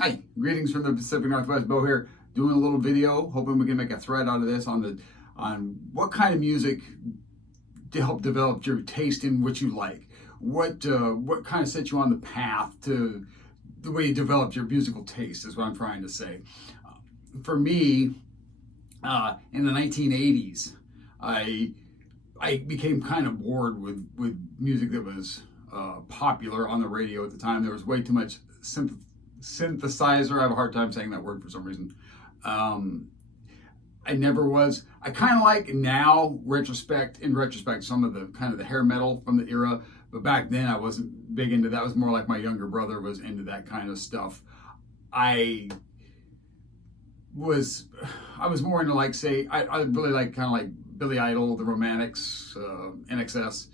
Hi, greetings from the Pacific Northwest. Bo here, doing a little video, hoping we can make a thread out of this on what kind of music to help develop your taste in what you like. What kind of sets you on the path to the way you develop your musical taste is what I'm trying to say. For me, in the 1980s, I became kind of bored with music that was popular on the radio at the time. There was way too much synthesizer. I have a hard time saying that word for some reason. I never was. I kind of like now, in retrospect, some of the kind of the hair metal from the era. But back then, I wasn't big into that. It was more like my younger brother was into that kind of stuff. I was more into, like, say, I really like kind of like Billy Idol, the Romantics, NXS.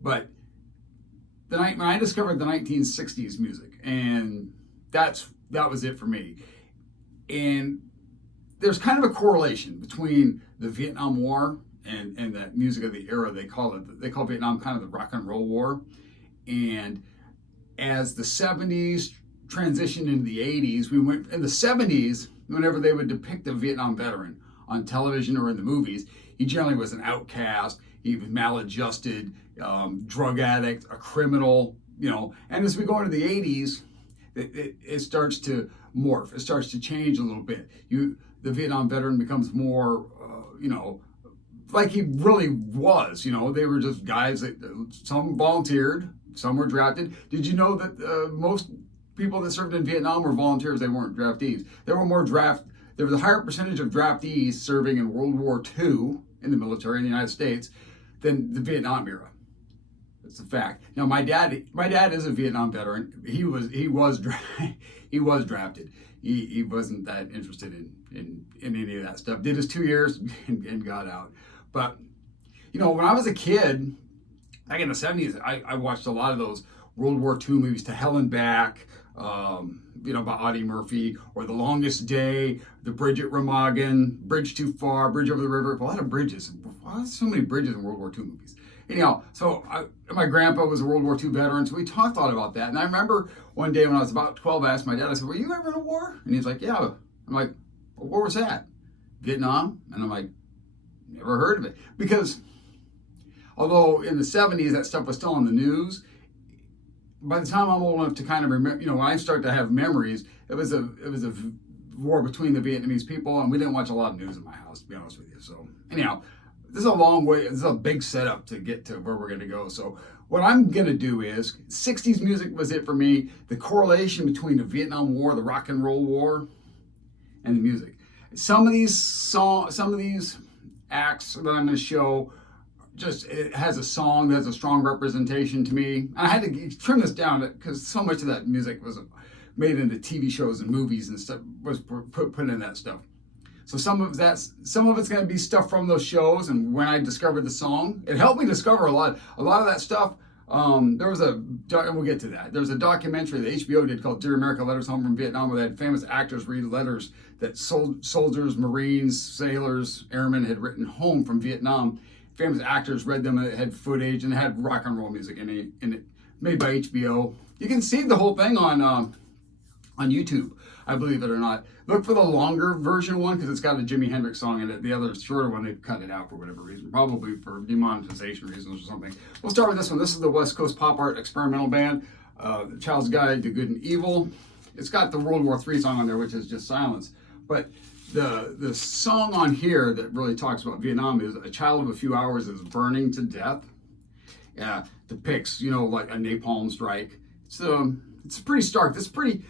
But when I discovered the 1960s music, and that was it for me. And there's kind of a correlation between the Vietnam War and that music of the era. They call Vietnam kind of the rock and roll war. And as the 70s transitioned into the 80s, we went in the 70s, whenever they would depict a Vietnam veteran on television or in the movies, he generally was an outcast. He was maladjusted, drug addict, a criminal, And as we go into the 80s, it starts to morph. It starts to change a little bit. The Vietnam veteran becomes more, like he really was. They were just guys that some volunteered, some were drafted. Did you know that most people that served in Vietnam were volunteers? They weren't draftees. There was a higher percentage of draftees serving in World War II in the military in the United States than the Vietnam era. It's a fact. Now, my dad is a Vietnam veteran. He was drafted. He wasn't that interested in any of that stuff. Did his 2 years and got out. But when I was a kid, back in the 70s, I watched a lot of those World War II movies, To Hell and Back, by Audie Murphy, or The Longest Day, The Bridge at Remagen, Bridge Too Far, Bridge Over the River. A lot of bridges. Why so many bridges in World War II movies? Anyhow, so my grandpa was a World War II veteran, so we talked a lot about that. And I remember one day when I was about 12, I asked my dad, I said, "Were you ever in a war?" And he's like, "Yeah." I'm like, "What war was that?" "Vietnam." And I'm like, "Never heard of it." Because although in the 70s that stuff was still on the news, by the time I'm old enough to kind of remember, when I start to have memories, it was a war between the Vietnamese people, and we didn't watch a lot of news in my house, to be honest with you. So anyhow, this is a long way. This is a big setup to get to where we're going to go. So what I'm going to do is, 60s music was it for me. The correlation between the Vietnam War, the rock and roll war, and the music. Some of these acts that I'm going to show, it has a song that has a strong representation to me. And I had to trim this down because so much of that music was made into TV shows and movies and stuff, was put in that stuff. So some of it's going to be stuff from those shows. And when I discovered the song, it helped me discover a lot of that stuff. And we'll get to that. There's a documentary that HBO did called Dear America, Letters Home from Vietnam, where they had famous actors read letters that soldiers, Marines, sailors, airmen had written home from Vietnam. Famous actors read them, and it had footage and it had rock and roll music in it, made by HBO. You can see the whole thing on YouTube, I believe it or not. Look for the longer version one because it's got a Jimi Hendrix song in it. The other shorter one, they've cut it out for whatever reason, probably for demonetization reasons or something. We'll start with this one. This is the West Coast Pop Art Experimental Band, The Child's Guide to Good and Evil. It's got the World War III song on there, which is just silence. But the song on here that really talks about Vietnam is "A Child of a Few Hours is Burning to Death." Yeah, depicts, like a napalm strike. It's pretty stark. It's pretty,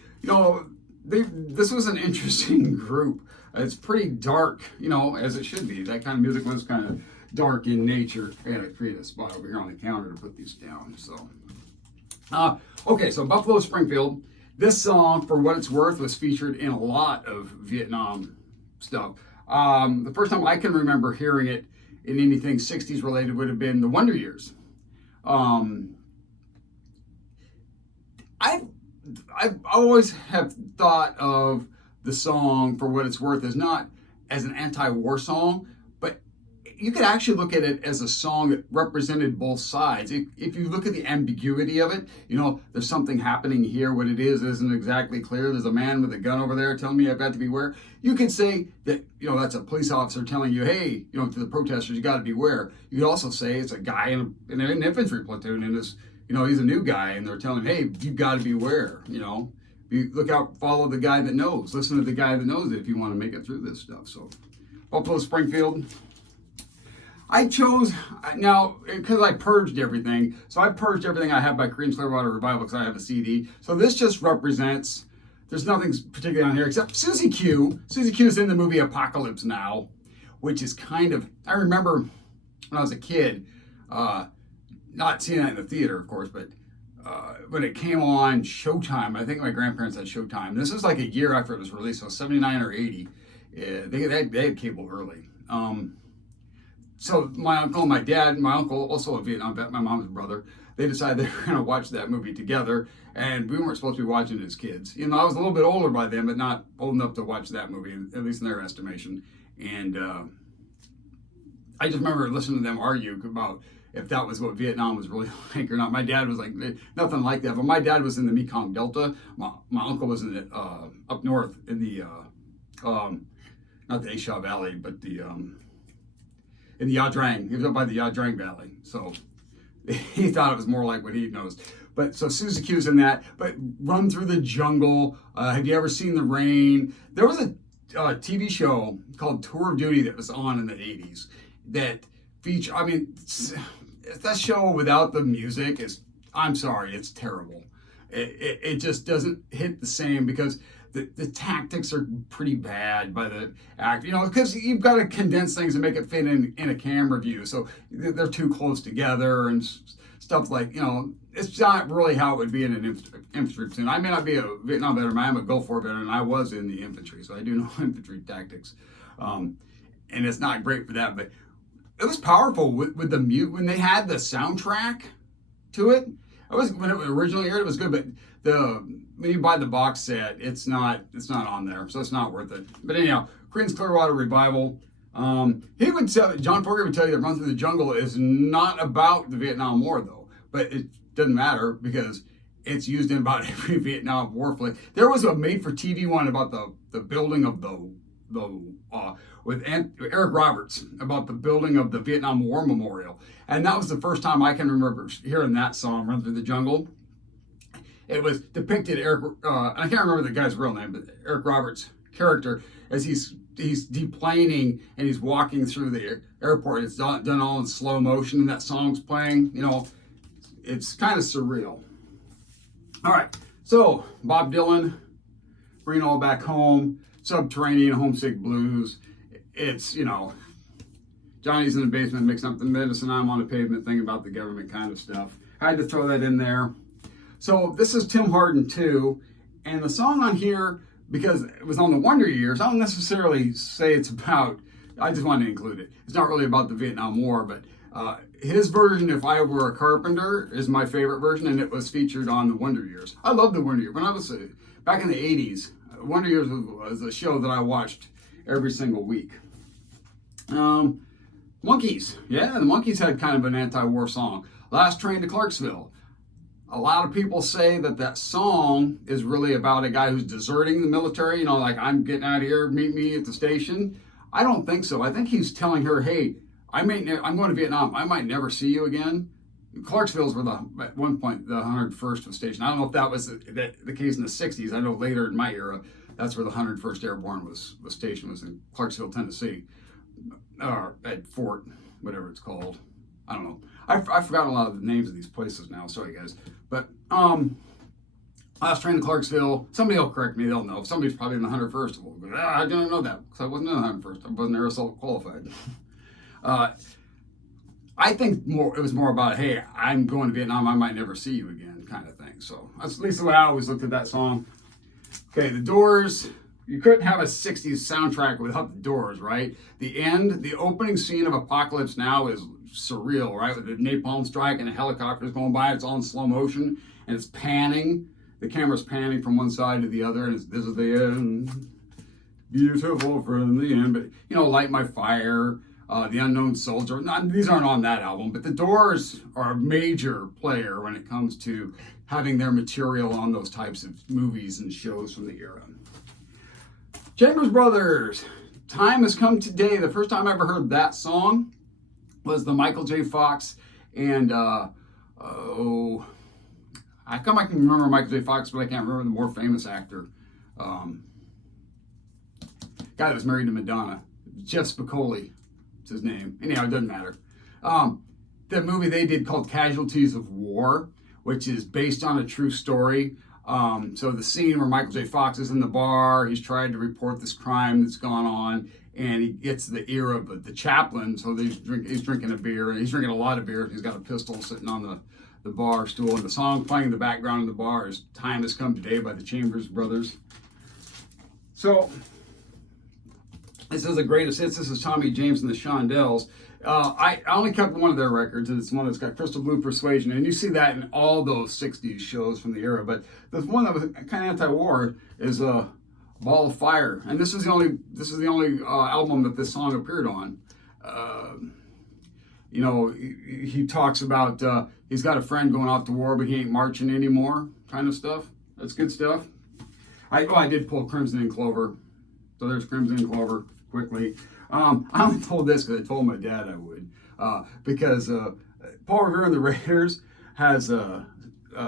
this was an interesting group. It's pretty dark, as it should be. That kind of music was kind of dark in nature. I gotta create a spot over here on the counter to put these down. So, okay, so Buffalo Springfield. This song, for what it's worth, was featured in a lot of Vietnam stuff. The first time I can remember hearing it in anything 60s related would have been the Wonder Years. I always have thought of the song, for what it's worth, as not as an anti-war song, but you could actually look at it as a song that represented both sides. If you look at the ambiguity of it, there's something happening here. What it is isn't exactly clear. There's a man with a gun over there telling me I've got to beware. You could say that, that's a police officer telling you, hey, to the protesters, you got to beware. You could also say it's a guy in an infantry platoon, and this, he's a new guy, and they're telling him, hey, you got to beware, You look out, follow the guy that knows. Listen to the guy that knows it if you want to make it through this stuff. So, Buffalo Springfield. I chose, now, because I purged everything. So I purged everything I have by Creedence Clearwater Revival because I have a CD. So this just represents, there's nothing particularly on here except Susie Q. Susie Q is in the movie Apocalypse Now, which is kind of, I remember when I was a kid, not seeing that in the theater, of course, but when it came on Showtime, I think my grandparents had Showtime. This was like a year after it was released, so 79 or 80. They had cable early. So my uncle and my uncle, also a Vietnam vet, my mom's brother, they decided they were going to watch that movie together, and we weren't supposed to be watching it as kids. I was a little bit older by then, but not old enough to watch that movie, at least in their estimation. And I just remember listening to them argue about if that was what Vietnam was really like or not. My dad was like, nothing like that. But my dad was in the Mekong Delta. My uncle was in the, up north in the, not the Asia Valley, but in the Ia Drang. He was up by the Ia Drang Valley. So he thought it was more like what he knows. But so Susie Q's in that. But Run Through the Jungle. Have you ever seen The Rain? There was a TV show called Tour of Duty that was on in the 80s that featured, that show without the music is, I'm sorry, it's terrible. It just doesn't hit the same because the tactics are pretty bad by the act, because you've got to condense things and make it fit in a camera view. So they're too close together and stuff like, it's not really how it would be in an infantry platoon. I may not be a Vietnam veteran, I'm a Gulf War veteran, and I was in the infantry, so I do know infantry tactics. And it's not great for that, but it was powerful with the mute when they had the soundtrack to it. When it was originally aired, it was good, but when you buy the box set, it's not on there, so it's not worth it. But anyhow, Creedence Clearwater Revival. John Fogerty would tell you that Run Through the Jungle is not about the Vietnam War, though. But it doesn't matter because it's used in about every Vietnam War flick. There was a made-for-TV one about the building of with Eric Roberts about the building of the Vietnam War Memorial, and that was the first time I can remember hearing that song, "Run Through the Jungle." It was depicted and I can't remember the guy's real name, but Eric Roberts' character as he's deplaning and he's walking through the airport. It's done all in slow motion, and that song's playing. It's kind of surreal. All right, so Bob Dylan, Bring It All Back Home, Subterranean, Homesick Blues. It's, Johnny's in the basement mixing up the medicine, I'm on the pavement, thinking about the government kind of stuff. I had to throw that in there. So this is Tim Hardin too, and the song on here, because it was on the Wonder Years, I don't necessarily say it's about, I just wanted to include it. It's not really about the Vietnam War, but his version, If I Were a Carpenter, is my favorite version, and it was featured on the Wonder Years. I love the Wonder Years. When I was back in the 80s, Wonder Years was a show that I watched every single week. Monkees. Yeah, the Monkees had kind of an anti-war song. Last Train to Clarksville. A lot of people say that song is really about a guy who's deserting the military, like, I'm getting out of here, meet me at the station. I don't think so. I think he's telling her, hey, I'm going to Vietnam. I might never see you again. Clarksville's were at one point the 101st was stationed. I don't know if that was the case in the 60s. I know later in my era, that's where the 101st Airborne was stationed, was in Clarksville, Tennessee, or at Fort, whatever it's called. I don't know. I've forgotten a lot of the names of these places now. Sorry, guys. But Last Train to Clarksville. Somebody will correct me. They'll know. Somebody's probably in the 101st. Will go, I didn't know that because I wasn't in the 101st. I wasn't air assault qualified. I think it was more about, hey, I'm going to Vietnam. I might never see you again, kind of thing. So that's at least the way I always looked at that song. Okay, The Doors. You couldn't have a 60s soundtrack without The Doors, right? The opening scene of Apocalypse Now is surreal, right? With the napalm strike and the helicopters going by, it's all in slow motion and it's panning. The camera's panning from one side to the other, and this is the end. Beautiful from the end. But, Light My Fire. The Unknown Soldier. These aren't on that album, but the Doors are a major player when it comes to having their material on those types of movies and shows from the era. Chambers Brothers, Time Has Come Today. The first time I ever heard that song was the Michael J. Fox and, I can remember Michael J. Fox, but I can't remember the more famous actor. Guy that was married to Madonna. Jeff Spicoli is his name. Anyhow, it doesn't matter. The movie they did called Casualties of War, which is based on a true story. So the scene where Michael J. Fox is in the bar, he's trying to report this crime that's gone on, and he gets the ear of the chaplain, so he's drinking a beer, and he's drinking a lot of beer. He's got a pistol sitting on the bar stool, and the song playing in the background of the bar is Time Has Come Today by the Chambers Brothers. So this is the greatest hits. This is Tommy James and the Shondells. I only kept one of their records, and it's one that's got Crystal Blue Persuasion, and you see that in all those 60s shows from the era. But the one that was kind of anti-war is Ball of Fire, and this is the only album that this song appeared on. He talks about he's got a friend going off to war, but he ain't marching anymore, kind of stuff. That's good stuff. I did pull Crimson and Clover, so there's Crimson and Clover quickly. I only told this because I told my dad I would, because Paul Revere and the Raiders has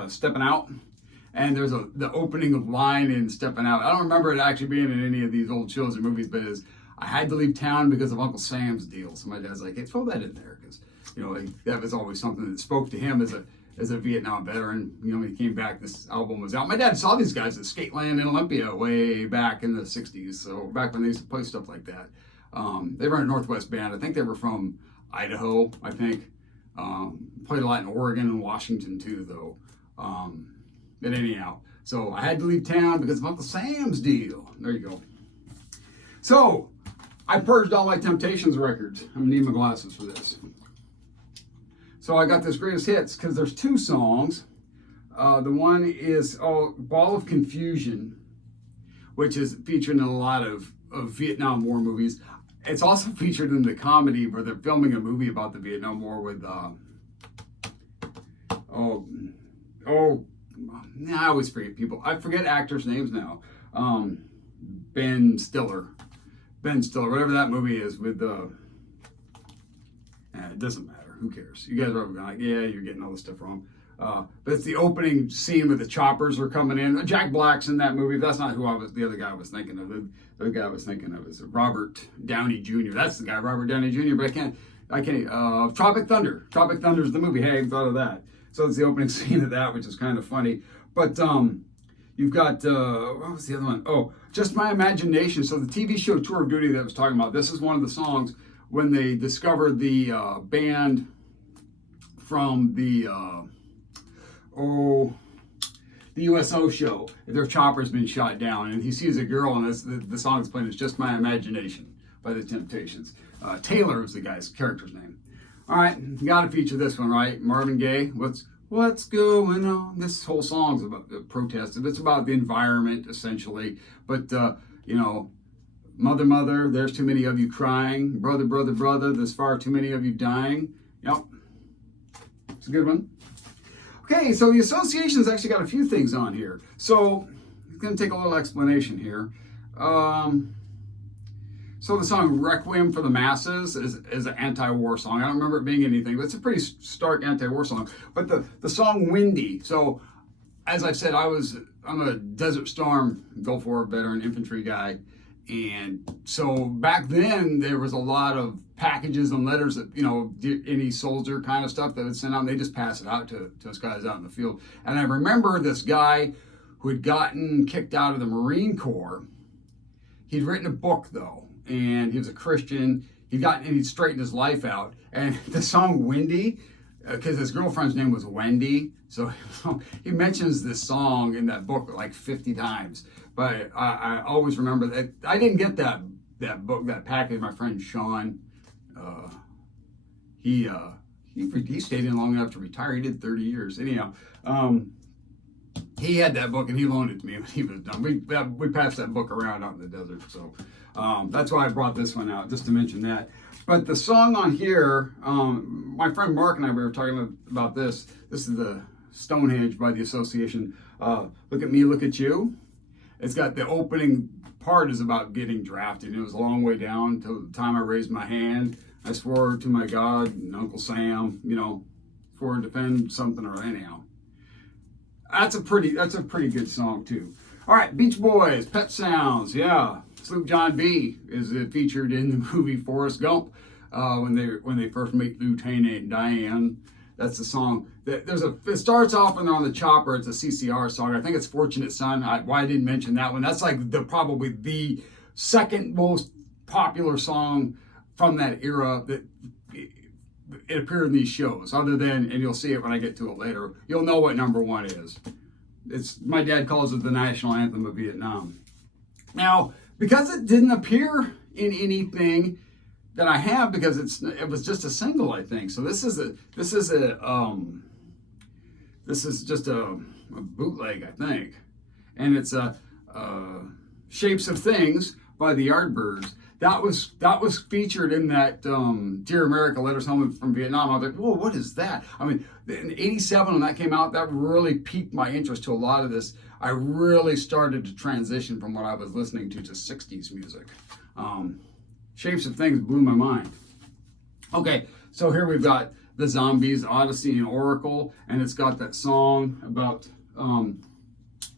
Steppin' Out, and there's the opening of line in Steppin' Out. I don't remember it actually being in any of these old shows or movies, but I had to leave town because of Uncle Sam's deal. So my dad's like, hey, throw that in there, because that was always something that spoke to him as a Vietnam veteran. When he came back, this album was out. My dad saw these guys at Skateland in Olympia way back in the 60s, so back when they used to play stuff like that. They were a Northwest band. I think they were from Idaho, I think. Played a lot in Oregon and Washington too, though. But anyhow, so I had to leave town because of Uncle Sam's deal. There you go. So I purged all my Temptations records. I'm gonna need my glasses for this. So I got this greatest hits because there's two songs. The one is Ball of Confusion, which is featured in a lot of Vietnam War movies. It's also featured in the comedy where they're filming a movie about the Vietnam War with I always forget people. I forget actors' names now. Ben Stiller, whatever that movie is with it doesn't matter. Who cares? You guys are like, yeah, you're getting all this stuff wrong. But it's the opening scene where the choppers are coming in. Jack Black's in that movie. That's not the other guy I was thinking of. The other guy I was thinking of is Robert Downey Jr. That's the guy, Robert Downey Jr. But I can't. Tropic Thunder. Tropic Thunder is the movie. Hey, I thought of that. So it's the opening scene of that, which is kind of funny. But you've got, what was the other one? Oh, Just My Imagination. So the TV show Tour of Duty that I was talking about, this is one of the songs when they discovered the band from the USO show. Their chopper's been shot down, and he sees a girl, and the song's playing. It's Just My Imagination by the Temptations. Taylor is the guy's character's name. All right, you got to feature this one, right? Marvin Gaye. What's going on? This whole song's about the protest. It's about the environment, essentially. But mother, mother, there's too many of you crying. Brother, brother, brother, there's far too many of you dying. Yep, it's a good one. Okay, so the association's actually got a few things on here. So it's going to take a little explanation here. So the song Requiem for the Masses is an anti-war song. I don't remember it being anything, but it's a pretty stark anti-war song. But the song Windy, so as I've said, I'm a Desert Storm Gulf War veteran infantry guy. And so back then there was a lot of packages and letters that, any soldier kind of stuff that would send out, and they just pass it out to us guys out in the field. And I remember this guy who had gotten kicked out of the Marine Corps. He'd written a book though, and he was a Christian. He'd straightened his life out. And the song Windy, because his girlfriend's name was Wendy, so he mentions this song in that book like 50 times. But I always remember that. I didn't get that book, that package. My friend Sean, he stayed in long enough to retire. He did 30 years. Anyhow, he had that book and he loaned it to me when he was done. We passed that book around out in the desert, so that's why I brought this one out, just to mention that. But the song on here, my friend Mark and I, we were talking about this. This is the Stonehedge by the Association. Look at me, look at you. It's got the opening part is about getting drafted. It was a long way down till the time I raised my hand. I swore to my God and Uncle Sam, swore to defend something or anyhow. That's a pretty good song too. All right, Beach Boys, Pet Sounds, yeah. Sloop John B is featured in the movie Forrest Gump when they first meet Lieutenant Diane. That's the song. It starts off when they're on the chopper. It's a CCR song. I think it's Fortunate Son. Why I didn't mention that one. That's like probably the second most popular song from that era that it appeared in these shows. Other than, and you'll see it when I get to it later, you'll know what number one is. My dad calls it the national anthem of Vietnam. Now, because it didn't appear in anything that I have, because it was just a single, I think. So this is just a bootleg, I think, and it's Shapes of Things by the Yardbirds. That was featured in that Dear America, Letters Home from Vietnam. I was like, whoa, what is that? I mean, in '87 when that came out, that really piqued my interest to a lot of this. I really started to transition from what I was listening to 60s music. Shapes of Things blew my mind. Okay, so here we've got the Zombies, Odyssey and Oracle, and it's got that song about,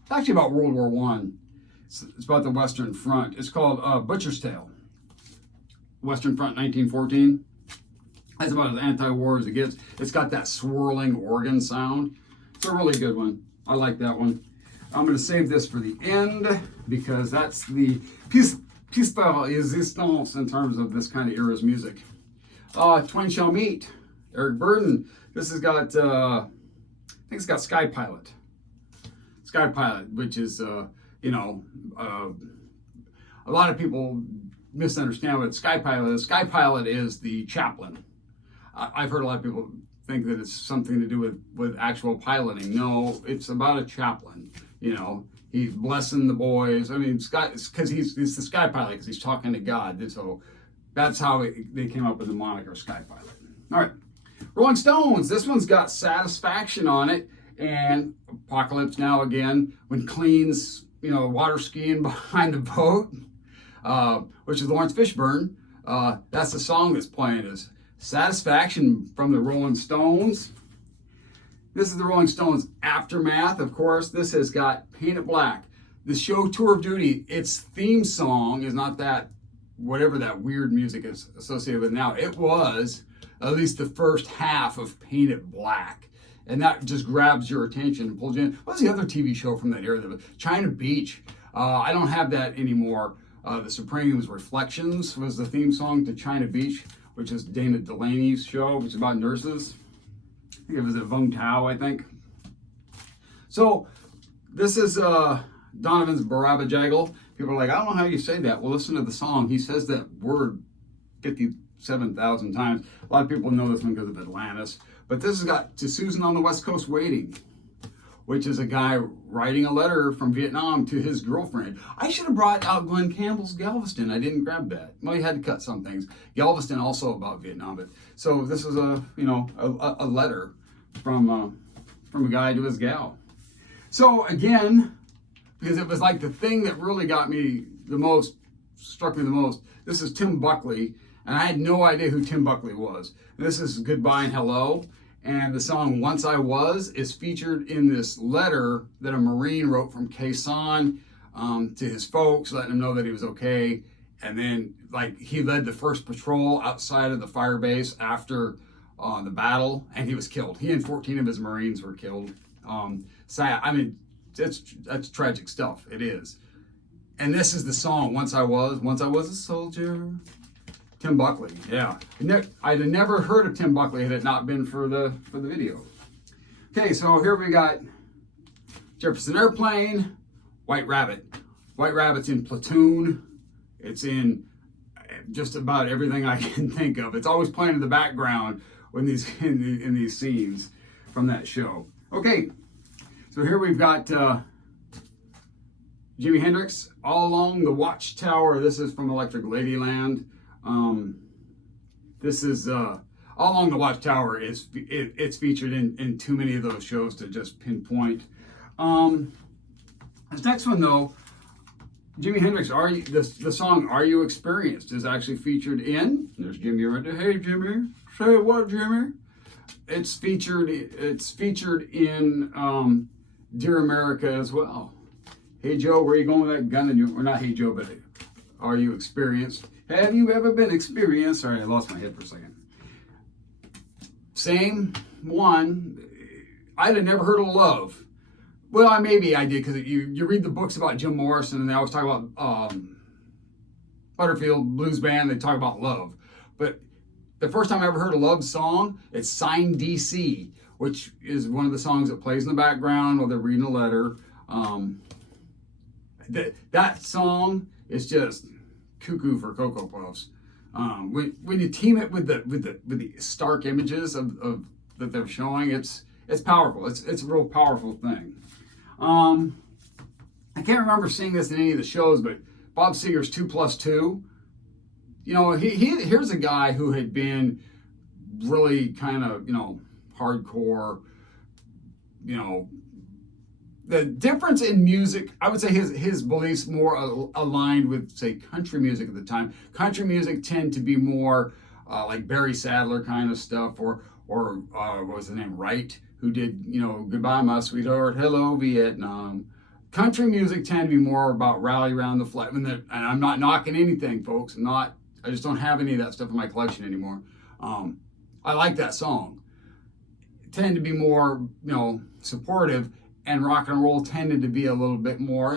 actually about World War One. It's about the Western Front. It's called Butcher's Tale. Western Front 1914. That's about as anti-war as it gets. It's got that swirling organ sound. It's a really good one. I like that one. I'm going to save this for the end because that's the piece de resistance in terms of this kind of era's music. Twain Shall Meet, Eric Burden. This has got, I think it's got Sky Pilot. Sky Pilot, which is, a lot of people misunderstand what Sky Pilot is. Sky Pilot is the chaplain. I've heard a lot of people think that it's something to do with actual piloting. No, it's about a chaplain. He's blessing the boys. I mean, because he's the Sky Pilot because he's talking to God. So that's how they came up with the moniker Sky Pilot. All right, Rolling Stones. This one's got Satisfaction on it, and Apocalypse Now again when Clean's water skiing behind the boat, which is Lawrence Fishburne. That's the song that's playing is Satisfaction from the Rolling Stones. This is the Rolling Stones Aftermath, of course. This has got Paint It Black. The show Tour of Duty, its theme song is not that, whatever that weird music is associated with now. It was at least the first half of Paint It Black. And that just grabs your attention and pulls you in. What was the other TV show from that era? China Beach. I don't have that anymore. The Supremes Reflections was the theme song to China Beach, which is Dana Delaney's show, which is about nurses. I think it was at Vung Tau, I think. So this is Donovan's Barabba Jaggle. People are like, I don't know how you say that. Well, listen to the song. He says that word 57,000 times. A lot of people know this one because of Atlantis. But this has got To Susan on the West Coast Waiting, which is a guy writing a letter from Vietnam to his girlfriend. I should have brought out Glenn Campbell's Galveston. I didn't grab that. Well, you had to cut some things. Galveston also about Vietnam. But so this is a letter from a guy to his gal. So again, because it was like the thing that really got me the most, struck me the most. This is Tim Buckley, and I had no idea who Tim Buckley was. This is Goodbye and Hello. And the song Once I Was is featured in this letter that a Marine wrote from Khe Sanh to his folks, letting him know that he was okay. And then, he led the first patrol outside of the fire base after the battle, and he was killed. He and 14 of his Marines were killed. Sad. I mean, that's tragic stuff. It is. And this is the song Once I Was a Soldier. Tim Buckley, yeah. I'd have never heard of Tim Buckley had it not been for the video. Okay, so here we got Jefferson Airplane, White Rabbit. White Rabbit's in Platoon. It's in just about everything I can think of. It's always playing in the background when in these scenes from that show. Okay, So here we've got Jimi Hendrix, All Along the Watchtower. This is from Electric Ladyland. This is All Along the Watchtower. It's featured in too many of those shows to just pinpoint. This next one though, Jimi Hendrix, the song "Are You Experienced" is actually featured in. There's Jimmy right there. Hey Jimmy, say what, Jimmy? It's featured in Dear America as well. Hey Joe, where you going with that gun in you? Or not Hey Joe, but Are You Experienced? Have you ever been experienced? Sorry, I lost my head for a second. Same one. I'd have never heard of Love. Well, maybe I did, because you read the books about Jim Morrison, and they always talk about Butterfield Blues Band. They talk about love. But the first time I ever heard a love song, it's Sign DC, which is one of the songs that plays in the background while they're reading a letter. That song is just cuckoo for Cocoa Puffs. When you team it with the stark images of that they're showing, it's powerful. It's a real powerful thing. I can't remember seeing this in any of the shows, but Bob Seger's 2+2. You know, here's a guy who had been really kind of, hardcore. The difference in music, I would say his beliefs more aligned with, say, country music at the time. Country music tend to be more like Barry Sadler kind of stuff, or what was the name, Wright, who did, Goodbye My Sweetheart, Hello Vietnam. Country music tend to be more about Rally Around the Flag. And I'm not knocking anything, folks. I just don't have any of that stuff in my collection anymore. I like that song. Tend to be more, supportive, and rock and roll tended to be a little bit more,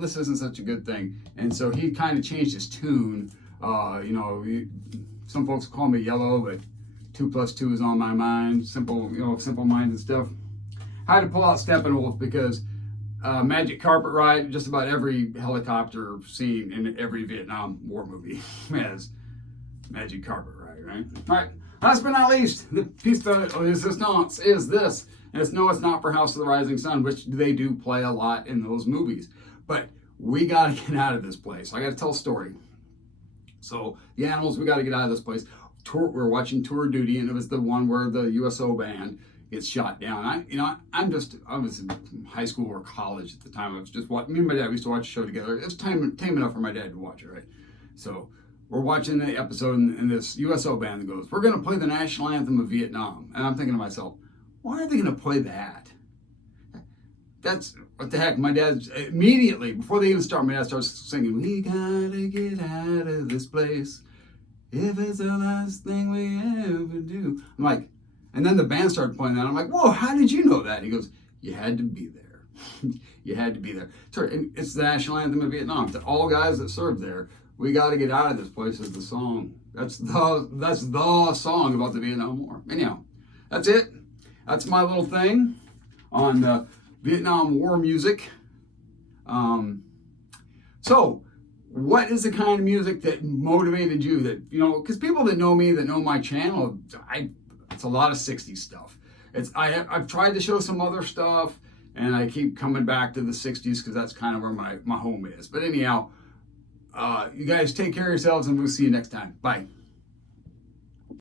this isn't such a good thing. And so he kind of changed his tune. Some folks call me yellow, but 2+2 is on my mind. Simple-minded stuff. I had to pull out Steppenwolf because Magic Carpet Ride, just about every helicopter scene in every Vietnam War movie has Magic Carpet Ride, right? All right, last but not least, the piece de resistance is this. And it's No It's Not for House of the Rising Sun, which they do play a lot in those movies. But we got to get out of this place. I got to tell a story. So the Animals, we got to get out of this place. We're watching Tour of Duty, and it was the one where the USO band gets shot down. I was in high school or college at the time. I was just watching. Me and my dad, we used to watch a show together. It was tame enough for my dad to watch it, right? So we're watching the episode, and this USO band goes, "We're going to play the national anthem of Vietnam." And I'm thinking to myself, why are they going to play that? That's, what the heck, my dad, immediately, before they even start, my dad starts singing, "We gotta get out of this place, if it's the last thing we ever do." I'm like, and then the band started playing that. I'm like, whoa, how did you know that? And he goes, "You had to be there." You had to be there. Sorry, it's the national anthem of Vietnam. To all guys that served there, "We got to get out of this place" is the song. That's the song about the Vietnam War. Anyhow, that's it. That's my little thing on Vietnam War music. So, what is the kind of music that motivated you? That, because people that know me, that know my channel, it's a lot of 60s stuff. I've tried to show some other stuff, and I keep coming back to the 60s because that's kind of where my home is. But anyhow, you guys take care of yourselves, and we'll see you next time. Bye.